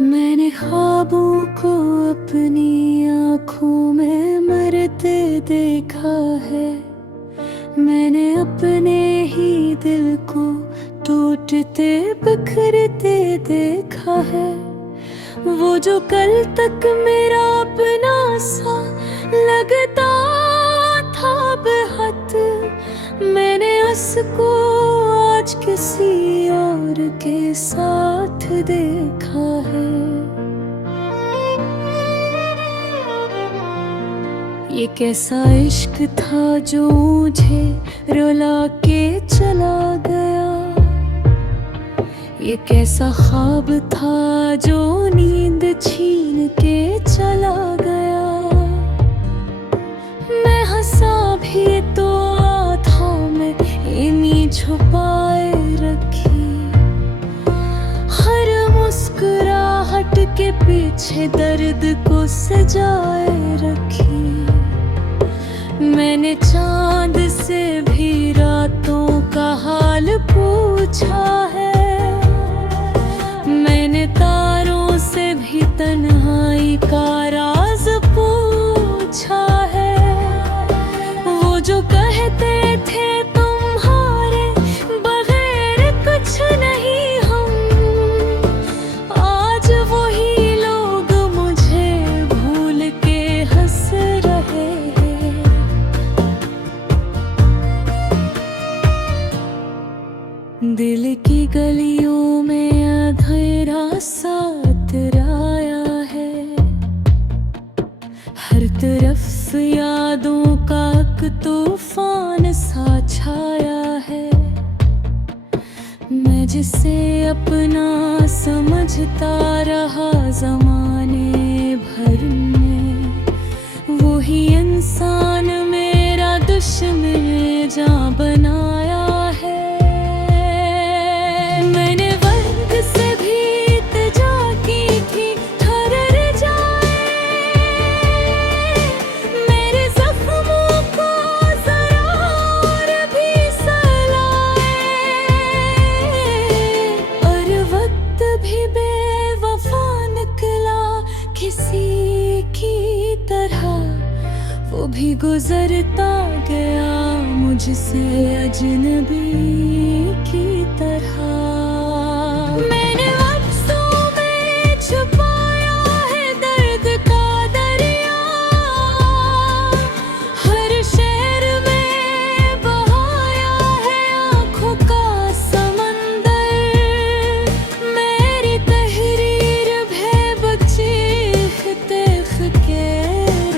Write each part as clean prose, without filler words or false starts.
मैंने ख्वाबों को अपनी आँखों में मरते देखा है। मैंने अपने ही दिल को टूटते बिखरते देखा है। वो जो कल तक मेरा अपना सा लगता था बेहद, मैंने उसको आज किसी और के साथ देखा है। ये कैसा इश्क था जो मुझे रुला के चला गया। ये कैसा ख्वाब था जो नींद छीन के चला गया। मैं हंसा भी तो था, मैं इन्हीं छुपाए रखी। हर मुस्कुराहट के पीछे दर्द को सजाए रखी। मैंने चांद से भी रातों का हाल पूछा है। मैंने तारों से भी तन्हाई का राज पूछा है। वो जो कहते थे तुम्हारे बगैर कुछ नहीं हम, आज वही लोग मुझे भूल के हंस रहे हैं। दिल की गलियों में अंधेरा सा इतराया है। हर तरफ यादों का एक तूफान सा छाया है। मैं जिसे अपना समझता रहा ज़माने भर में, वही इंसान मेरा दुश्मन जा बनाया है। मैंने वर्ग से भी इल्तिजा की थी, ठहर जाए मेरे जख्मों को जरा और भी सहलाए। और वक्त भी बेवफा निकला किसी की तरह, वो भी गुजरता गया मुझसे अजनबी की तरह। मैंने अक्सों में छुपाया है दर्द का दरिया। हर शहर में बहाया है आँखों का समंदर। मेरी तहरीर बेबसी देख के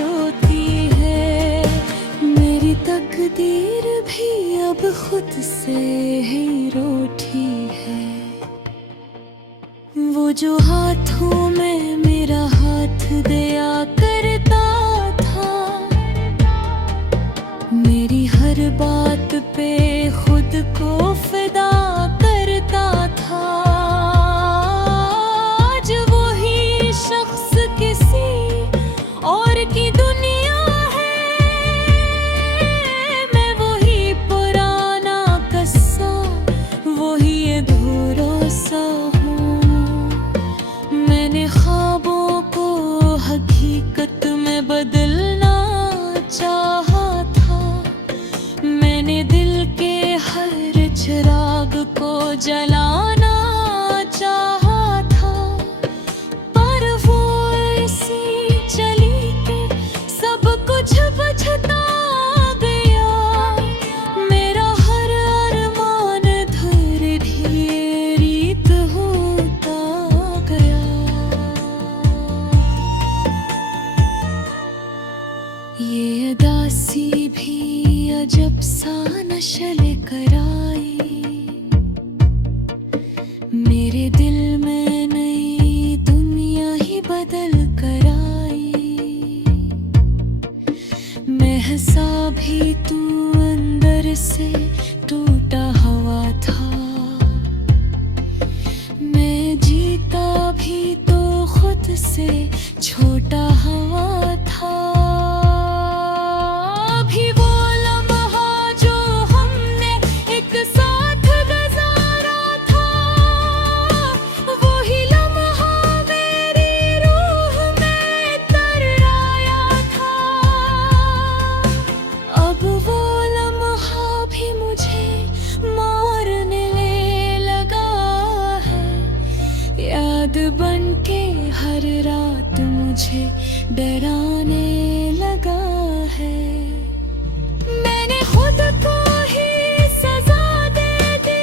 रोती है। मेरी तकदीर भी अब खुद से ही रूठी है। वो जो हाथों में मेरा हाथ दिया करता था, मेरी हर बात पे खुद को फिदा करता था। आज वही शख्स किसी और की दुनिया है। मैं वही पुराना कस्सा, वही अधूरा सा हूँ। मैंने ख्वाबों को हकीकत में बदलना चाहा था। मैंने दिल के हर चिराग को जलाना चाहा था। पर वो ऐसी चली के सब कुछ बचता गया। मेरा हर अरमान धर रीत होता गया। ये अदासी भी अजब सा नशा लेकर आई। मेरे दिल में नई दुनिया ही बदल कर आई। मैं हंसा भी तू अंदर से टूटा हुआ था। मैं जीता भी तो खुद से छोटा हुआ था। अभी वो लम्हा जो हमने एक साथ गुजारा था, वही लम्हा हर रात मुझे डराने लगा है। मैंने खुद को ही सजा दे दी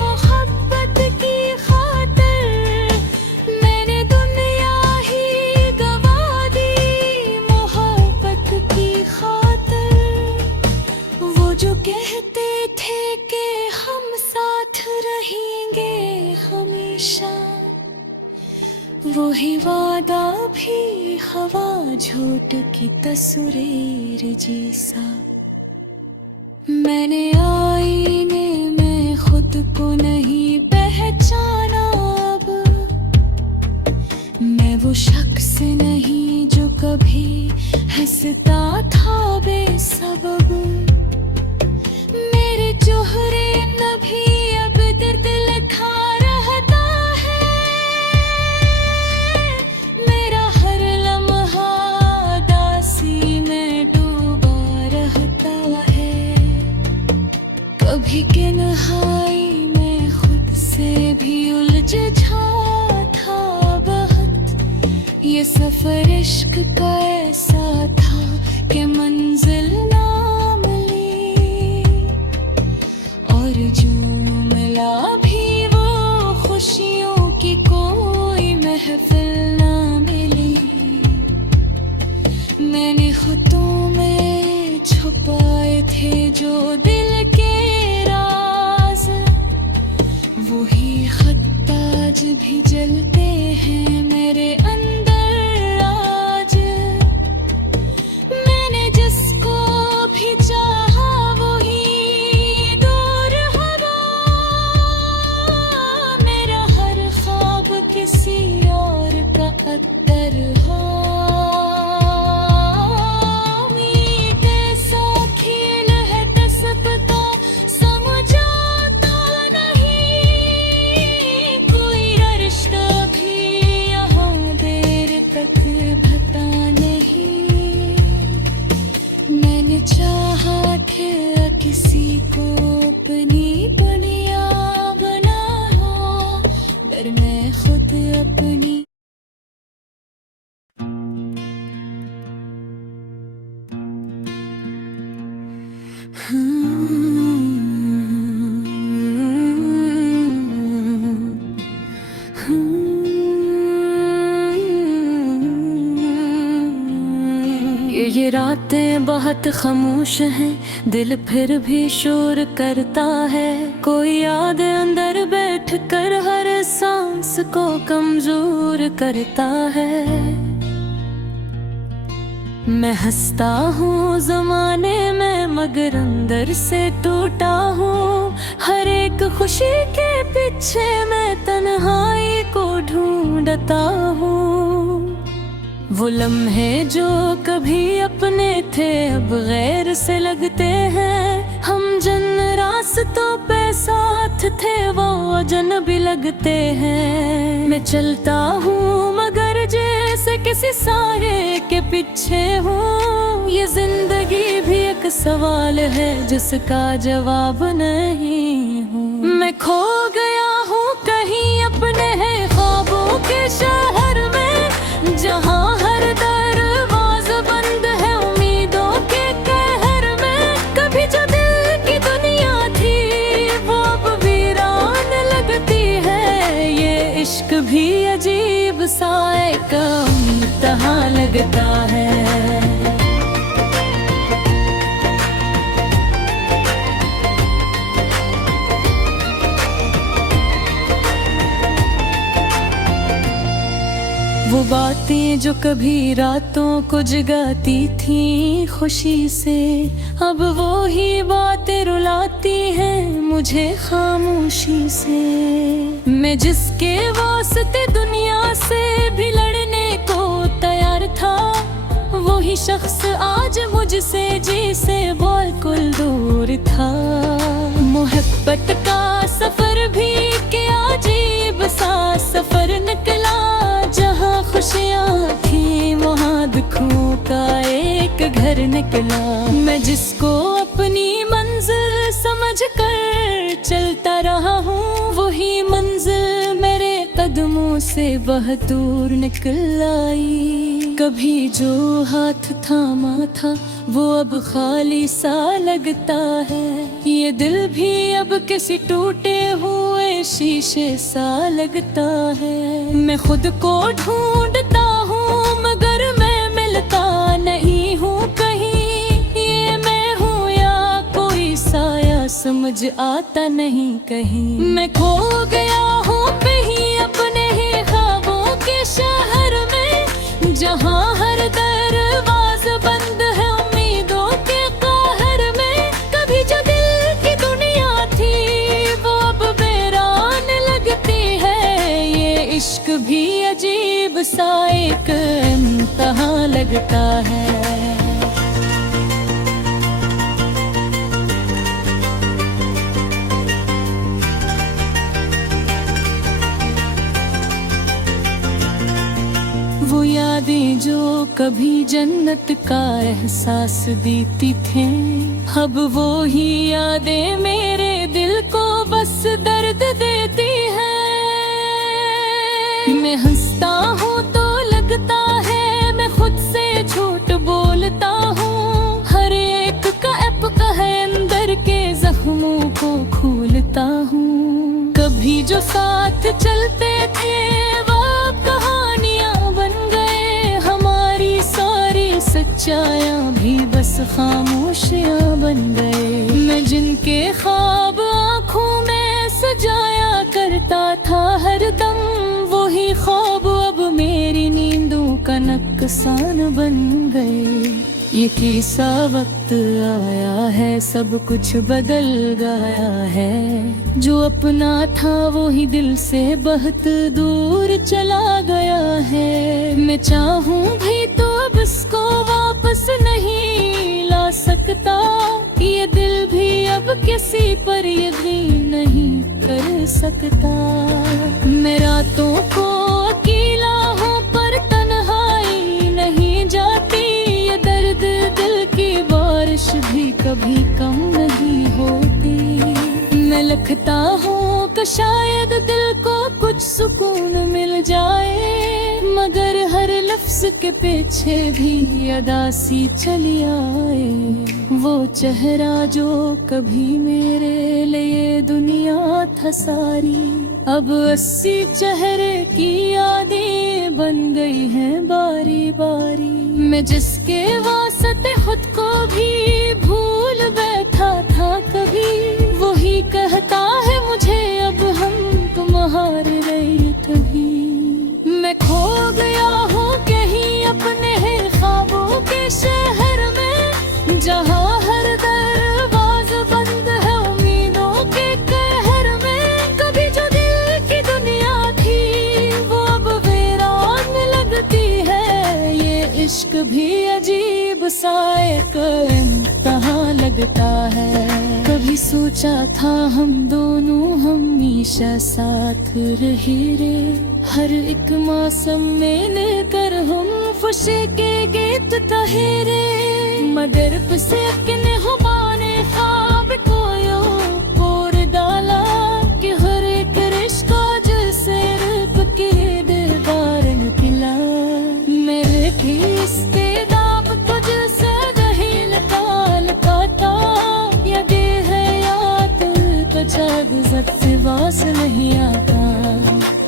मोहब्बत की खातिर, मैंने दुनिया ही गवा दी मोहब्बत की खातिर। वो जो कहते थे कि हम साथ रहेंगे हमेशा, वही वादा भी हवा झूठ की तस्वीर जैसा। मैंने आईने में खुद को नहीं पहचाना अब, मैं वो शख्स नहीं जो कभी हंसता था बेसबब। मेरे चेहरे नभी अब दर्द लिखा रहता है, मेरा हर लम्हा दासी में डूबा रहता है। कभी तन्हाई में खुद से भी उलझ जाता बहुत। ये सफर इश्क का ऐसा था कि मंजिल ना मिली, और जो मिला भी वो खुशियों की कोई महफिल ना मिली। मैंने खुदों में छुपाए थे जो दिल के राज, वही खत आज भी जलते हैं मेरे अंदर आज। मैंने जिसको भी चाहा वही दूर हवा, मेरा हर ख्वाब किसी और का अत्तर हो। उम्मीद ऐसा खेल है तसबता समझाता नहीं, कोई रिश्ता भी यहाँ देर तक भता नहीं। मैंने चाहा कि किसी को अपनी दुनिया बनाना, पर मैं खुद अपनी ये रातें बहुत खामोश हैं, दिल फिर भी शोर करता है। कोई याद अंदर बैठ कर हर सांस को कमजोर करता है। मैं हंसता हूँ जमाने में मगर अंदर से टूटा हूँ। हर एक खुशी के पीछे मैं तन्हाई को ढूंढता हूँ। वो लम्हे जो कभी अपने थे अब गैर से लगते हैं। हम जन रास्तों पे साथ थे वो अजनबी लगते हैं। मैं चलता हूँ मगर जैसे किसी साये के पीछे हूँ। ये जिंदगी भी एक सवाल है जिसका जवाब नहीं हूँ। मैं खो गया हूँ कहीं अपने है ख्वाबों के शहर में, जहाँ हर दरवाज़ा बंद है उम्मीदों के कहर में। कभी जो दिल की दुनिया थी वो अब वीरान लगती है। ये इश्क भी अजीब सा एक इम्तिहान लगता है। वो बातें जो कभी रातों को जगाती थी खुशी से, अब वो ही बातें रुलाती हैं मुझे खामोशी से। मैं जिसके वास्ते दुनिया से भी लड़ने को तैयार था, वही शख्स आज मुझसे जी से बिल्कुल दूर था। मोहब्बत का सफर भी क्या अजीब सा सफर निकला। जहाँ खुशियाँ थी वहाँ दुखों का एक घर निकला। मैं जिसको अपनी मंजिल समझ कर चलता रहा हूँ, वही मंजिल मेरे कदमों से बहुत दूर निकल आई। कभी जो हाथ थामा था वो अब खाली सा लगता है। ये दिल भी अब किसी टूटे हुए शीशे सा लगता है। मैं खुद को ढूंढता हूँ मगर मैं मिलता नहीं हूँ कहीं। ये मैं हूँ या कोई साया समझ आता नहीं कहीं। मैं खो गया हूँ कहीं अपने ही ख्वाबों के शहर में, जहाँ हर दरवाज़ा बंद है उम्मीदों के कहर में। कभी जो दिल की दुनिया थी वो अब वीरान लगती है। ये इश्क भी अजीब सा एक इम्तिहान लगता है। वो यादें जो कभी जन्नत का एहसास देती थी, अब वो ही यादें मेरे दिल को बस दर्द देती हैं। मैं हंसता हूँ तो लगता है मैं खुद से झूठ बोलता हूँ। हर एक का का है अंदर के जख्मों को खोलता हूँ। कभी जो साथ चलते थे वो कहानियाँ बन गए। हमारी सारी सच्चाइयाँ भी बस खामोशियाँ बन गए। मैं जिनके ख्वाब आँखों में सजाया करता था हरदम, वही ख्वाब अब मेरी नींदों का नुकसान बन गए। ये कैसा वक्त आया है, सब कुछ बदल गया है। जो अपना था वो ही दिल से बहुत दूर चला गया है। मैं चाहूँ भी तो अब इसको वापस नहीं ला सकता। ये दिल भी अब किसी पर यकीन नहीं कर सकता। मैं रातों को अकेला हूँ पर तन्हाई नहीं जाती। ये दर्द दिल की बारिश भी कभी कम नहीं होती। मैं लिखता हूँ कि शायद दिल को कुछ सुकून मिल जाए, मगर हर लफ्ज के पीछे भी अदासी चली आए। वो चेहरा जो कभी मेरे लिए दुनिया था सारी, अब 80 चेहरे की यादें बन गई हैं बारी बारी। मैं जिसके वास्ते खुद को भी भूल बैठा था कभी, वही कहता है मुझे अब हम तुम हार रही तभी। मैं खो गया हूँ कहीं अपने ख्वाबों के शहर में, जहाँ हर दरवाज़ा बंद है उम्मीदों के कहर में। कभी जो दिल की दुनिया थी वो अब वीरान लगती है। ये इश्क भी अजीब सा एक इम्तिहान लगता है। कभी सोचा था हम दोनों हमेशा साथ रहे रे, हर एक मौसम में लेकर हम खुशी के गीत तहेरे। मगर पिसे किने हुबाने ख्वाब को यूं पोर डाला कि हर एक रिश्ता जैसे रुक के दीवार निकला। मेरे किस्ते दाब तुझसे नहीं लताल काटा, यदि है याद तो जब से वास नहीं आता।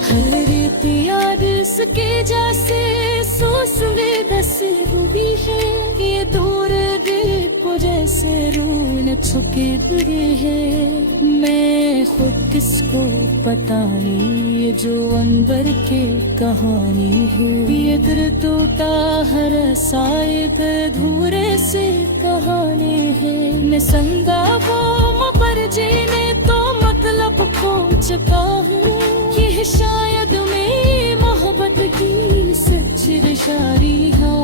हर रेत याद इसके जैसे सोस में बसे हुई है। ये दूर दिल को जैसे रून छुके पड़े हैं। मैं खुद किसको बताए ये जो अंदर के कहानी है। ये दिल टूटा हर शायद अधूरे से कहानी है। मैं संगा वो पर जीने तो मतलब खो चुका हूँ। ये शायद मेरी मोहब्बत की सच्ची निशानी है।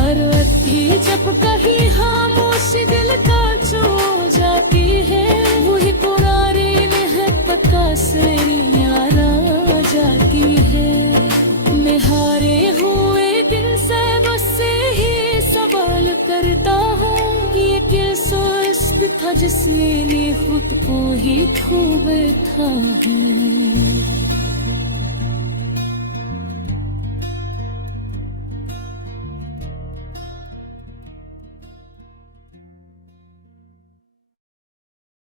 अरवती जब कहीं खामोशी दिल का छू जाती है, वही पुरानी मोहब्बत का सरी याद आ जाती है। मैं हारे हुए दिल से बस ही सवाल करता हूँ, ये किस था जिसने खुद को ही खो बैठा है।